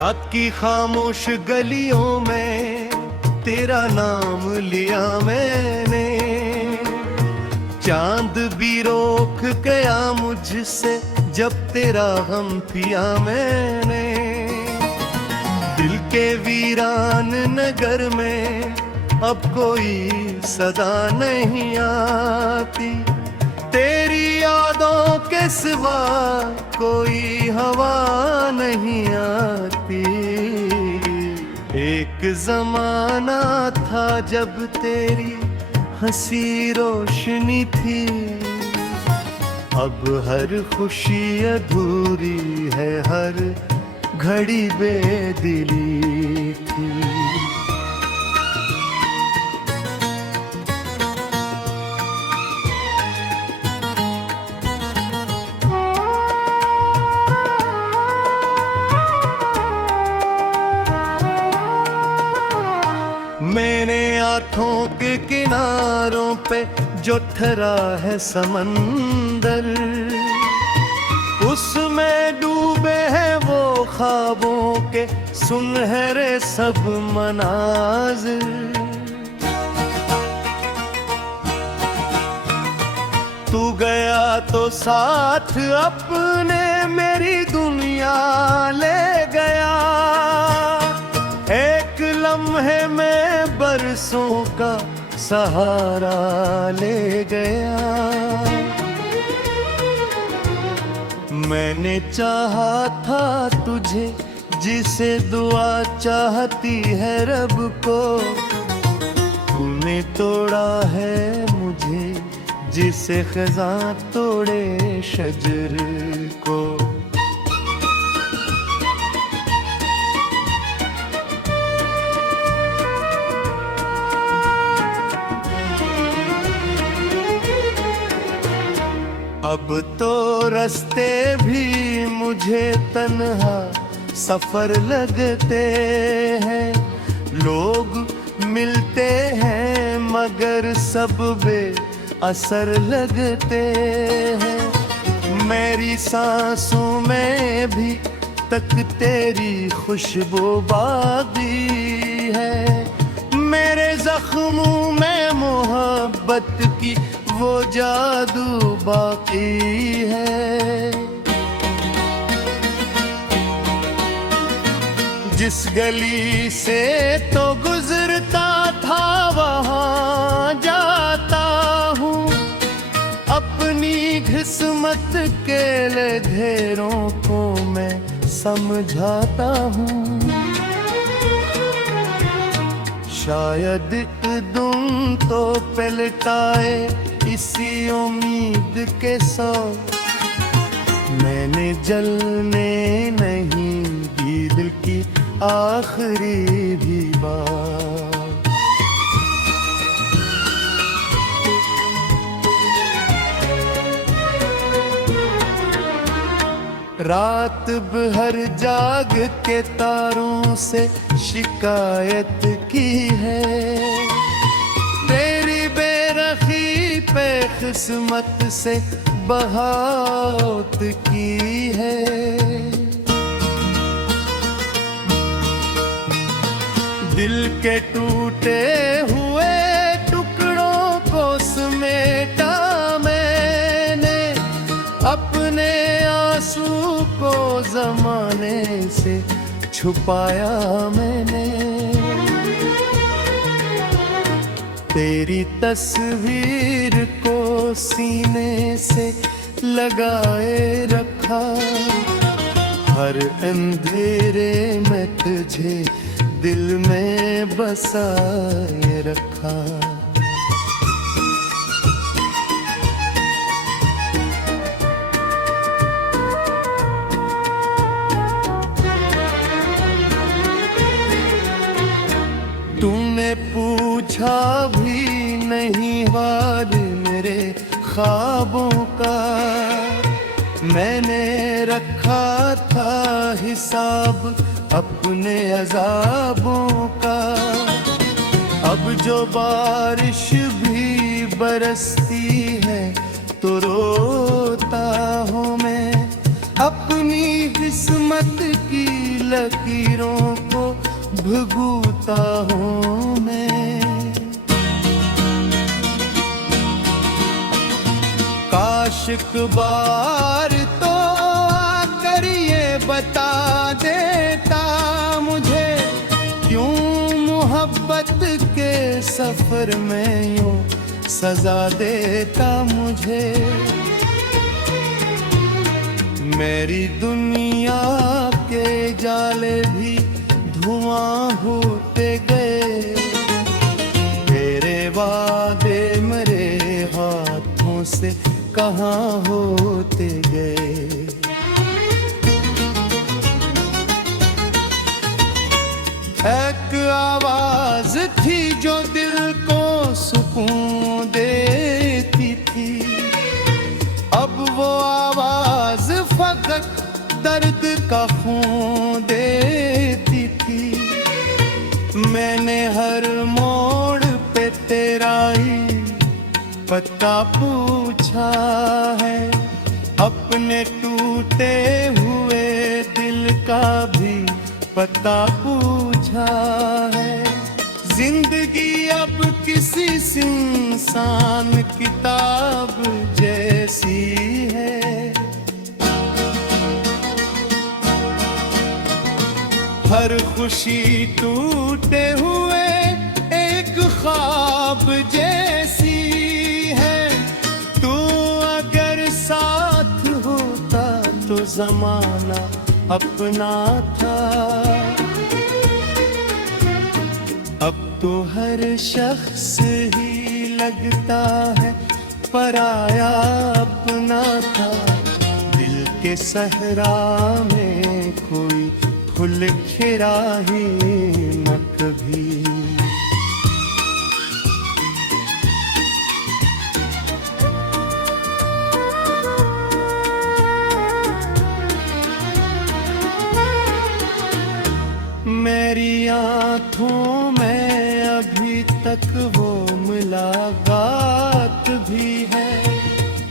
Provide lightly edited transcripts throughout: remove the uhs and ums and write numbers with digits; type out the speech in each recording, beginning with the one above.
रात की खामोश गलियों में तेरा नाम लिया मैंने, चांद भी रोक गया मुझसे जब तेरा गम पिया मैंने। दिल के वीरान नगर में अब कोई सदा नहीं आती, तेरी यादों के सिवा कोई हवा नहीं आती। एक जमाना था जब तेरी हंसी रोशनी थी, अब हर खुशी अधूरी है, हर घड़ी बेदिली थी। मैंने आंखों के किनारों पे जो ठहरा है समंदर, उसमें डूबे हैं वो ख्वाबों के सुनहरे सब मनाजिर। तू गया तो साथ अपने मेरी दुनिया ले गया, एक लम्हे में बरसों का सहारा ले गया। मैंने चाहा था तुझे जिसे दुआ चाहती है रब को, तूने तोड़ा है मुझे जिसे खज़ां तोड़े शजर को। अब तो रास्ते भी मुझे तन्हा सफर लगते हैं, लोग मिलते हैं मगर सब बेअसर लगते हैं। मेरी सांसों में भी तक तेरी खुशबू बाकी है, मेरे जख्मों में मोहब्बत की वो जादू बाकी है। जिस गली से तो गुजरता था वहाँ जाता हूँ, अपनी किस्मत के लधेरों को मैं समझाता हूँ। शायद तुम तो पलटाए इसी उम्मीद के साथ, मैंने जलने नहीं दी दिल की आखिरी भी बात। रात भर जाग के तारों से शिकायत की है, तेरी बेरखी पे किस्मत से बहावत की है। दिल के टूटे हुए टुकड़ों को समेटा मैंने, अपने आंसू को जमाने से छुपाया मैंने। तेरी तस्वीर को सीने से लगाए रखा, हर अंधेरे में तुझे दिल में बसाए रखा। तूने पूछा भी नहीं हाल मेरे ख्वाबों का, मैंने रखा था हिसाब अपने अज़ाबों का। अब जो बारिश भी बरसती है तो रोता हूँ मैं, अपनी किस्मत की लकीरों को भुगता हूँ मैं। काश एक बार तो आकर ये बता देता मुझे, क्यों मोहब्बत के सफर में यूं सजा देता मुझे। मेरी दुनिया के जाले भी धुआं होते गए, तेरे वादे मेरे हाथों से कहाँ होते गए। एक आवाज थी जो दिल को सुकून देती थी, अब वो आवाज फकत दर्द का खून देती थी। मैंने हर मोड़ पे तेरा ही पता पूछा है, अपने टूटे हुए दिल का भी पता पूछा है। जिंदगी अब किसी सुनसान किताब जैसी है, हर खुशी टूटे हुए एक ख्वाब जैसी है। तू अगर साथ होता तो जमाना अपना था, अब तो हर शख्स ही लगता है पराया अपना था। दिल के सहरा में कोई फूल खिला ही न कभी। मेरी आँखों में अभी तक वो मुलाकात भी है,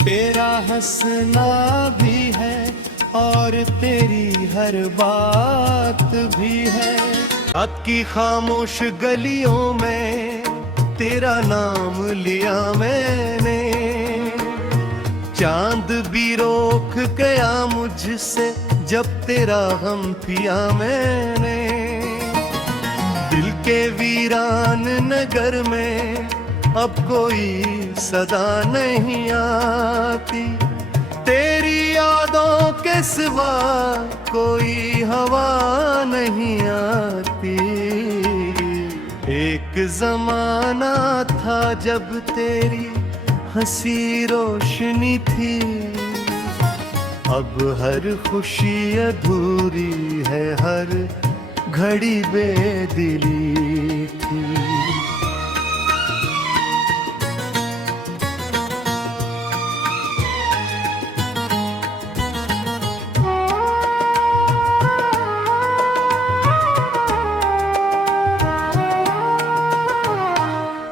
तेरा हंसना भी है और तेरी हर बात भी है। रात की खामोश गलियों में तेरा नाम लिया मैंने, चांद भी रोक गया मुझसे जब तेरा हम पिया मैंने। दिल के वीरान नगर में अब कोई सदा नहीं आती, तेरी यादों के सिवा कोई हवा नहीं आती। एक जमाना था जब तेरी हंसी रोशनी थी, अब हर खुशी अधूरी है, हर घड़ी बेदिली थी।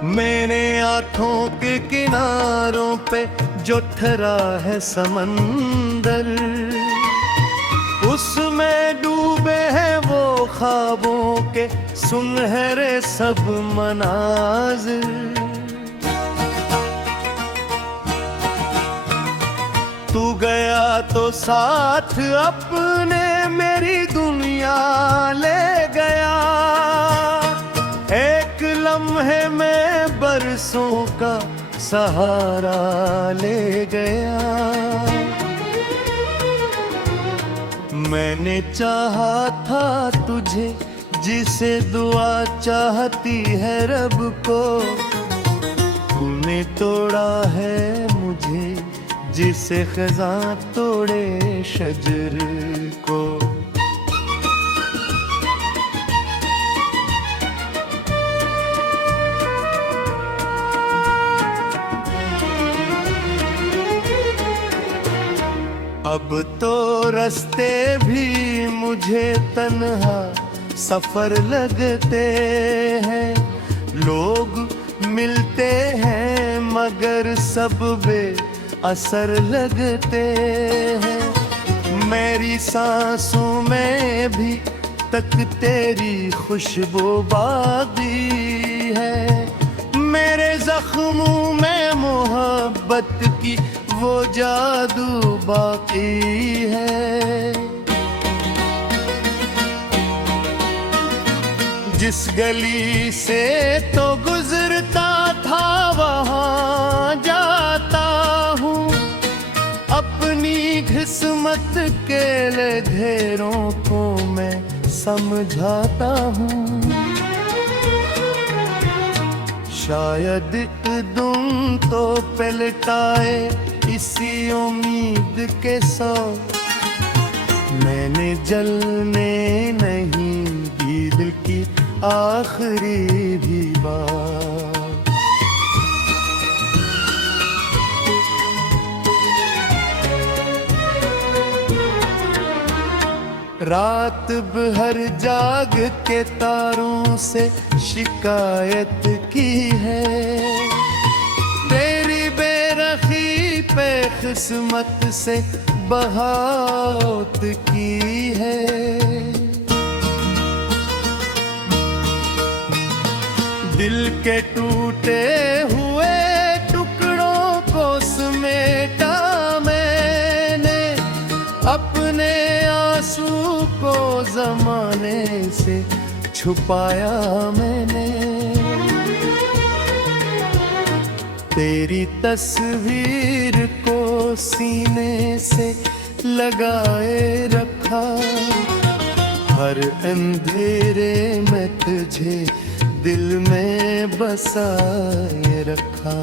मैंने आँखों के किनारों पे जो ठहरा है समंदर, उसमें डूबे हैं वो ख्वाबों के सुनहरे सब मनाज़िर। तू गया तो साथ अपने मेरी दुनिया ले गया, एक लम्हे में बरसों का सहारा ले गया। मैंने चाहा था तुझे जिसे दुआ चाहती है रब को, तूने तोड़ा है मुझे जिसे ख़ज़ां तोड़े शजर को। अब तो रास्ते भी मुझे तन्हा सफर लगते हैं, लोग मिलते हैं मगर सब बे असर लगते हैं। मेरी सांसों में भी तक तेरी खुशबू बाकी है। मेरे जख्मों में मोहब्बत की वो जादू बाकी है। जिस गली से तो गुजरता था वहाँ जाता हूँ, अपनी किस्मत के लधेरों को मैं समझाता हूँ। शायद तुम तो पलटाए इसी उम्मीद के सौ, मैंने जलने नहीं दी दिल की आखिरी भी बात। रात भर जाग के तारों से शिकायत की है, तेरी बेरखी पे किस्मत से बगावत की है। दिल के टूटे हुए टुकड़ों को समेटा मैंने, अपने आंसू को जमाने से छुपाया मैंने। तेरी तस्वीर को सीने से लगाए रखा, हर अंधेरे में तुझे दिल में बसाए रखा।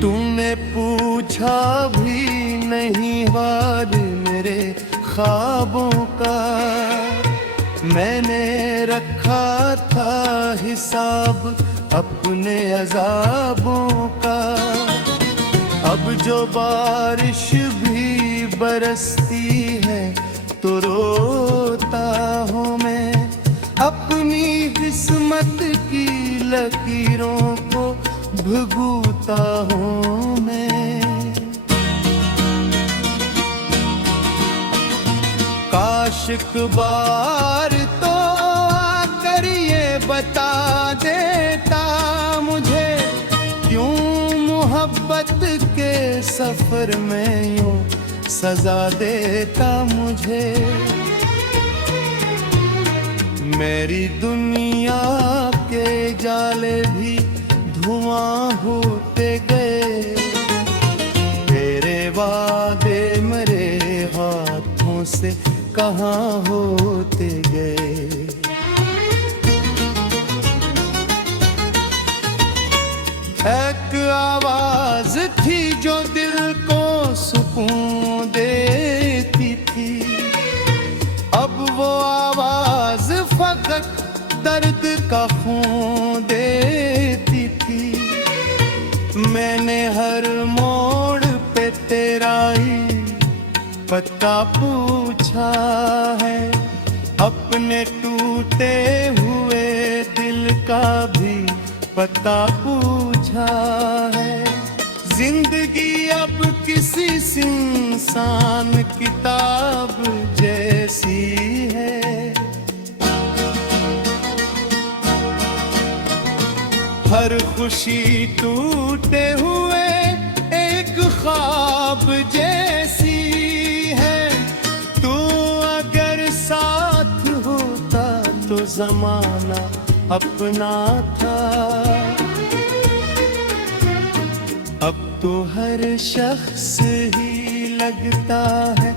तूने पूछा भी नहीं हाल मेरे ख्वाबों का, मैंने रखा था हिसाब अपने अज़ाबों का। अब जो बारिश भी बरसती है तो रोता हूँ मैं, अपनी किस्मत की लकीरों को भुगता हूँ मैं। काश एक बार तो आकर ये बता देता मुझे, क्यों मोहब्बत के सफर में यूं सजा देता मुझे। मेरी दुनिया के जाले भी धुआं होते गए, तेरे वादे मेरे हाथों से कहाँ होते गए। एक आवाज थी जो दिल को सुकून देती थी, अब वो आवाज फकत दर्द का खून देती थी। मैंने हर मोड़ पे तेरा ही पता पूछा है, अपने टूटे हुए दिल का भी पता पूछा है। जिंदगी अब किसी इंसान किताब जैसी है, हर खुशी टूटे हुए एक ख्वाब जैसी है। तू अगर साथ होता तो जमाना अपना था, अब तो हर शख्स ही लगता है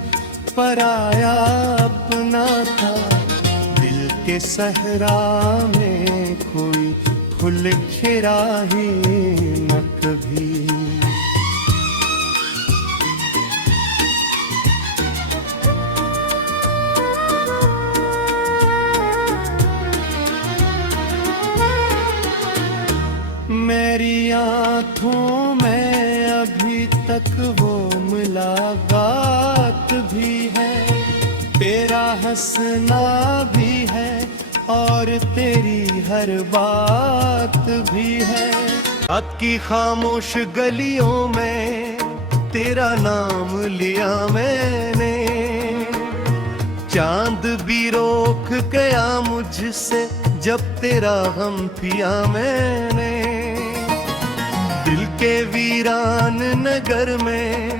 पराया अपना था। दिल के सहरा में कोई फूल खिला ही न कभी। मेरी आँखों में अभी तक वो मुलाकात भी है, तेरा तेरा हंसना भी है और तेरी हर बात भी है। रात की खामोश गलियों में तेरा नाम लिया मैंने, चांद भी रोक गया मुझसे जब तेरा गम पिया मैंने। दिल के वीरान नगर में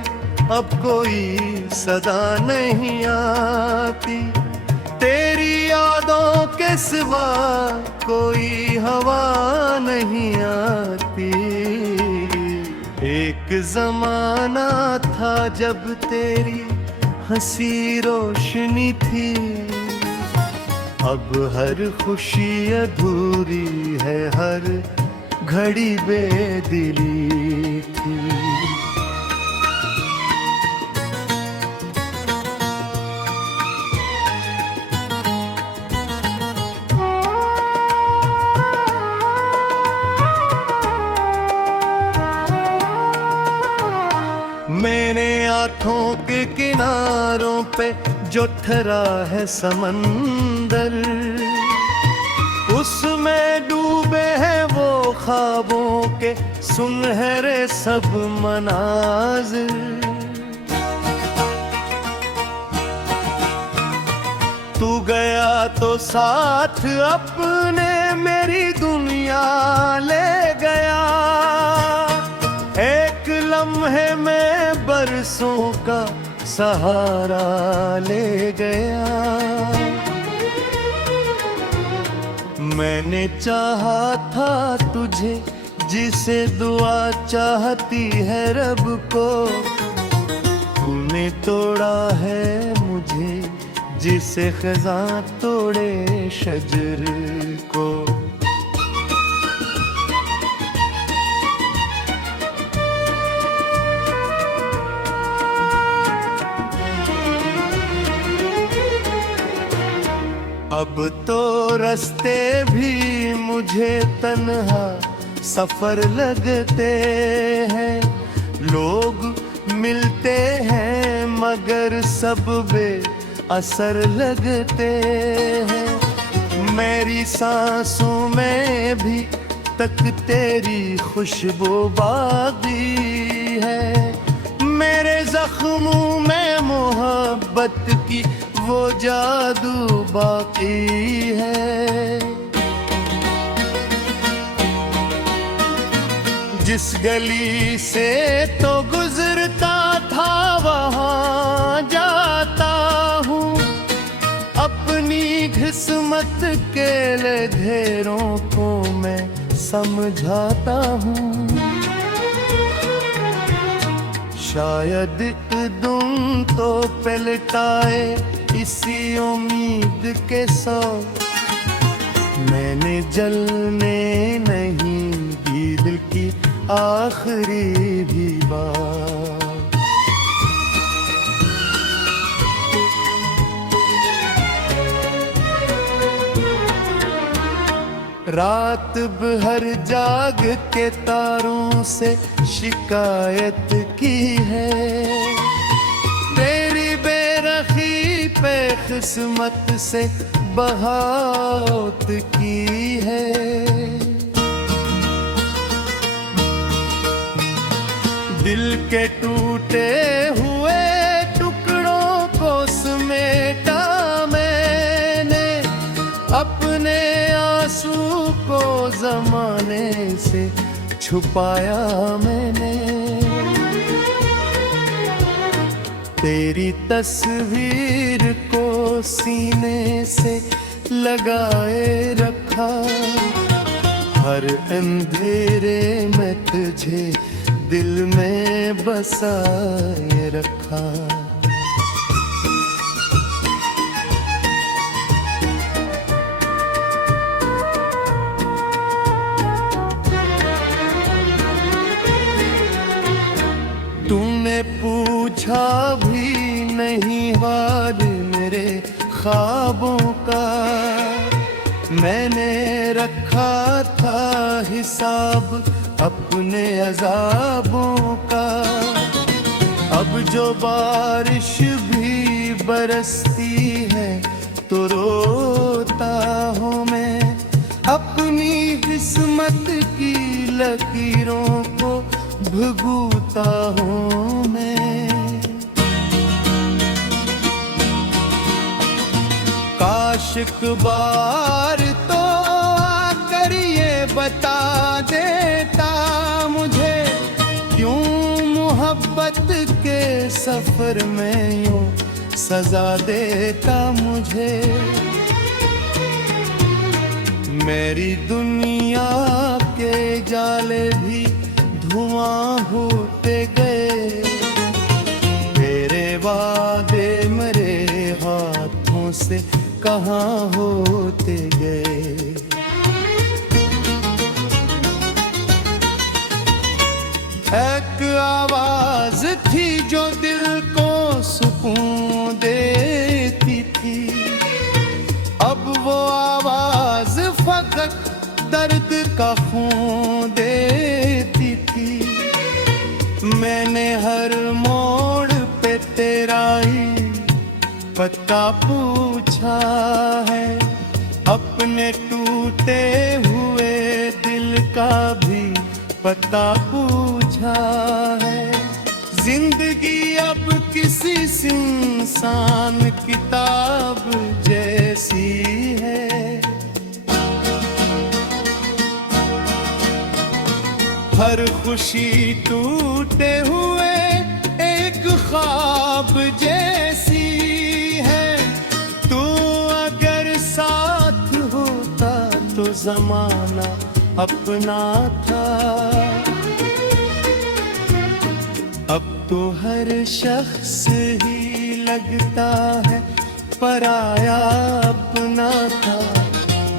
अब कोई सदा नहीं आती, तेरी यादों के सिवा कोई हवा नहीं आती। एक जमाना था जब तेरी हंसी रोशनी थी, अब हर खुशी अधूरी है, हर घड़ी बेदिली थी। मैंने आंखों के किनारों पे जो ठहरा है समंदर, उसमें डूबे हैं वो ख्वाबों के सुनहरे सब मनाजिर। तू गया तो साथ अपने मेरी दुनिया ले गया, एक लम्हे में बरसों का सहारा ले गया। मैंने चाहा था तुझे जिसे दुआ चाहती है रब को, तूने तोड़ा है मुझे जिसे ख़ज़ां तोड़े शजर को। अब तो रास्ते भी मुझे तन्हा सफर लगते हैं, लोग मिलते हैं मगर सब बेअसर लगते हैं। मेरी सांसों में भी तक तेरी खुशबू बाकी है, मेरे जख्मों में मोहब्बत की वो जादू बाकी है। जिस गली से तो गुजरता था वहाँ जाता हूँ, अपनी किस्मत के लधेरों को मैं समझाता हूँ। शायद तुम तो पलटाए इसी उम्मीद के सौ, मैंने जलने नहीं दी दिल की आखिरी भी बात। रात भर जाग के तारों से शिकायत की है, तेरी बेरखी पे किस्मत से बहावत की है। दिल के टूटे हुए टुकड़ों को समेटा मैंने, अपने आंसू को ज़माने से छुपाया मैंने। तेरी तस्वीर को सीने से लगाए रखा, हर अंधेरे में तुझे दिल में बसाए रखा। तूने पूछा भी नहीं हाल मेरे ख्वाबों का, मैंने रखा था हिसाब अपने अज़ाबों का। अब जो बारिश भी बरसती है तो रोता हूँ मैं, अपनी किस्मत की लकीरों को भुगूता हूँ मैं। काश एक बार तो आकर ये बता देता मुझे, क्यों मोहब्बत के सफर में यूं सजा देता मुझे। मेरी दुनिया के जाले भी धुआं होते गए, मेरे वादे मेरे हाथों से कहाँ होते गए। एक आवाज थी जो दिल को सुकून देती थी, अब वो आवाज फकत दर्द का खून देती थी। मैंने हर मोड़ पे तेरा ही पता पूछा है, अपने टूटे हुए दिल का भी पता पूछा है। जिंदगी अब किसी इंसान किताब जैसी है, हर खुशी टूटे हुए एक ख्वाब जैसी है। तू अगर साथ होता तो जमाना अपना था, अब तो हर शख्स ही लगता है पराया अपना था।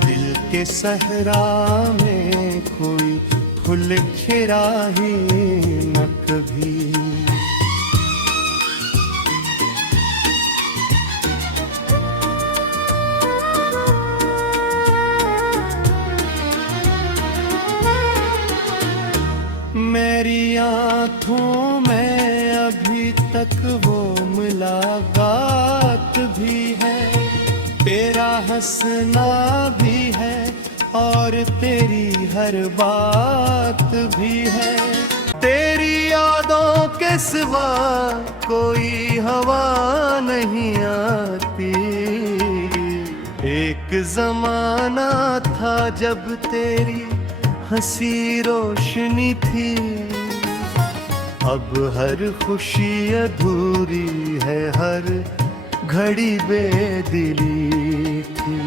दिल के सहरा में कोई फूल खिला ही न कभी। मेरी आँखों में अभी तक वो मुलाकात भी है, तेरा हंसना भी है और तेरी हर बात भी है। तेरी यादों के सिवा कोई हवा नहीं आती। एक जमाना था जब तेरी हंसी रोशनी थी, अब हर खुशी अधूरी है, हर घड़ी बेदिली थी।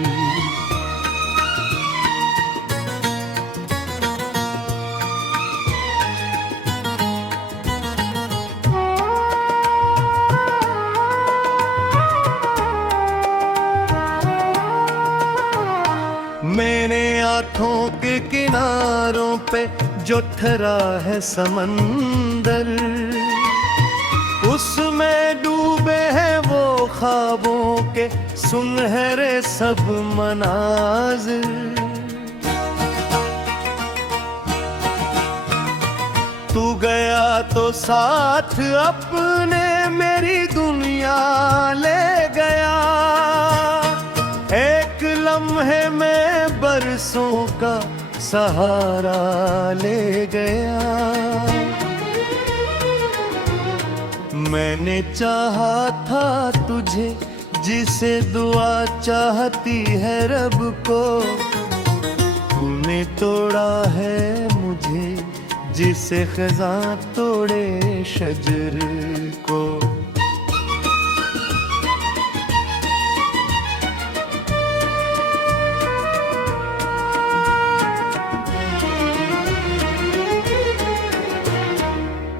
मैंने आँखों के किनारों पे जो ठहरा है समंदर, उसमें डूबे हैं वो ख्वाबों के सुनहरे सब मनाजिर। तू गया तो साथ अपने मेरी दुनिया ले गया, एक लम्हे में बरसों का सहारा ले गया। मैंने चाहा था तुझे जिसे दुआ चाहती है रब को, तूने तोड़ा है मुझे जिसे खज़ां तोड़े शजर को।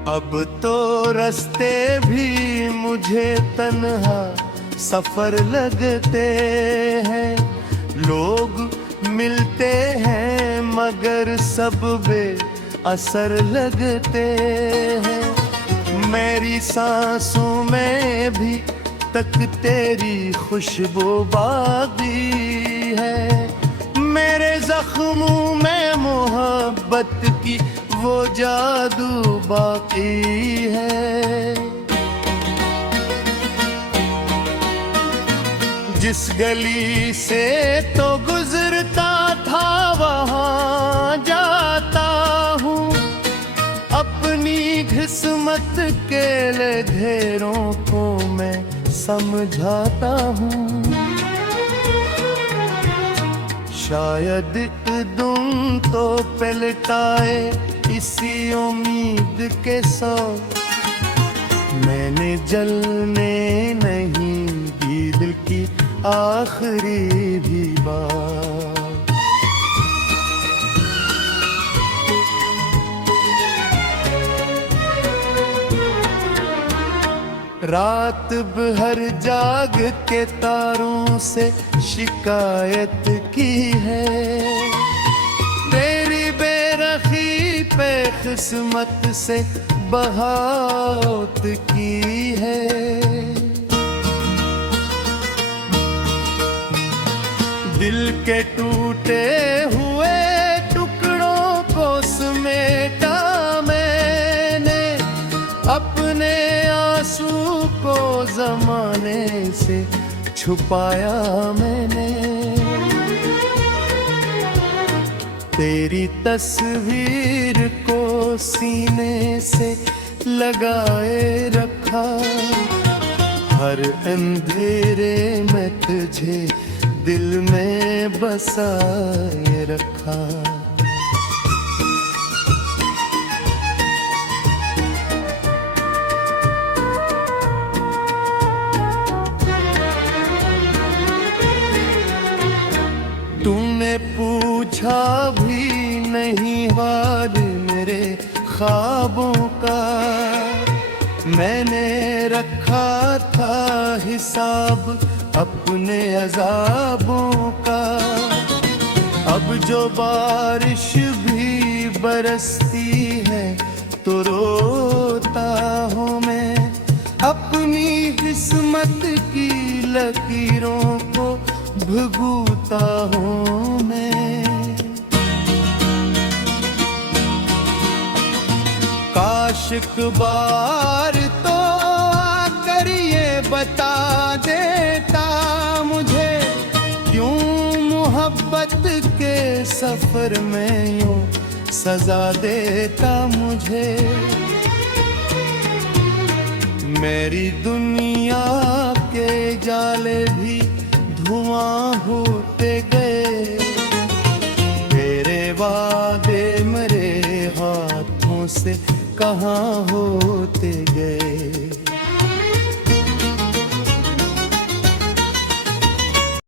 अब तो रास्ते भी मुझे तन्हा सफर लगते हैं, लोग मिलते हैं मगर सब बेअसर लगते हैं। मेरी सांसों में भी तक तेरी खुशबू बाकी है, मेरे जख्मों में मोहब्बत की वो जादू बाकी है। जिस गली से तो गुजरता था वहां जाता हूँ, अपनी किस्मत के घेरों को मैं समझाता हूँ। शायद तुम तो पलटाए इसी उम्मीद के सौ, मैंने जलने नहीं दी दिल की आखिरी भी बात। रात भर जाग के तारों से शिकायत की है, तेरी बेरखी पे किस्मत से बहावत की है। दिल के टूटे हुए टुकड़ों को समेटा मैंने, अपने आंसू को जमाने से छुपाया मैंने। तेरी तस्वीर को सीने से लगाए रखा, हर अंधेरे में तुझे दिल में बसाए रखा। तूने पूछा भी नहीं हाल मेरे ख्वाबों का, मैंने रखा था हिसाब अपने अज़ाबों का। अब जो बारिश भी बरसती है तो रोता हूँ मैं, अपनी किस्मत की लकीरों को भुगता हूँ मैं। काश एक बार तो आकर ये बता देता मुझे, क्यों मोहब्बत के सफर में यूं सजा देता मुझे। मेरी दुनिया के जाले भी धुआं होते गए, तेरे वादे मेरे हाथों से कहाँ होते गए।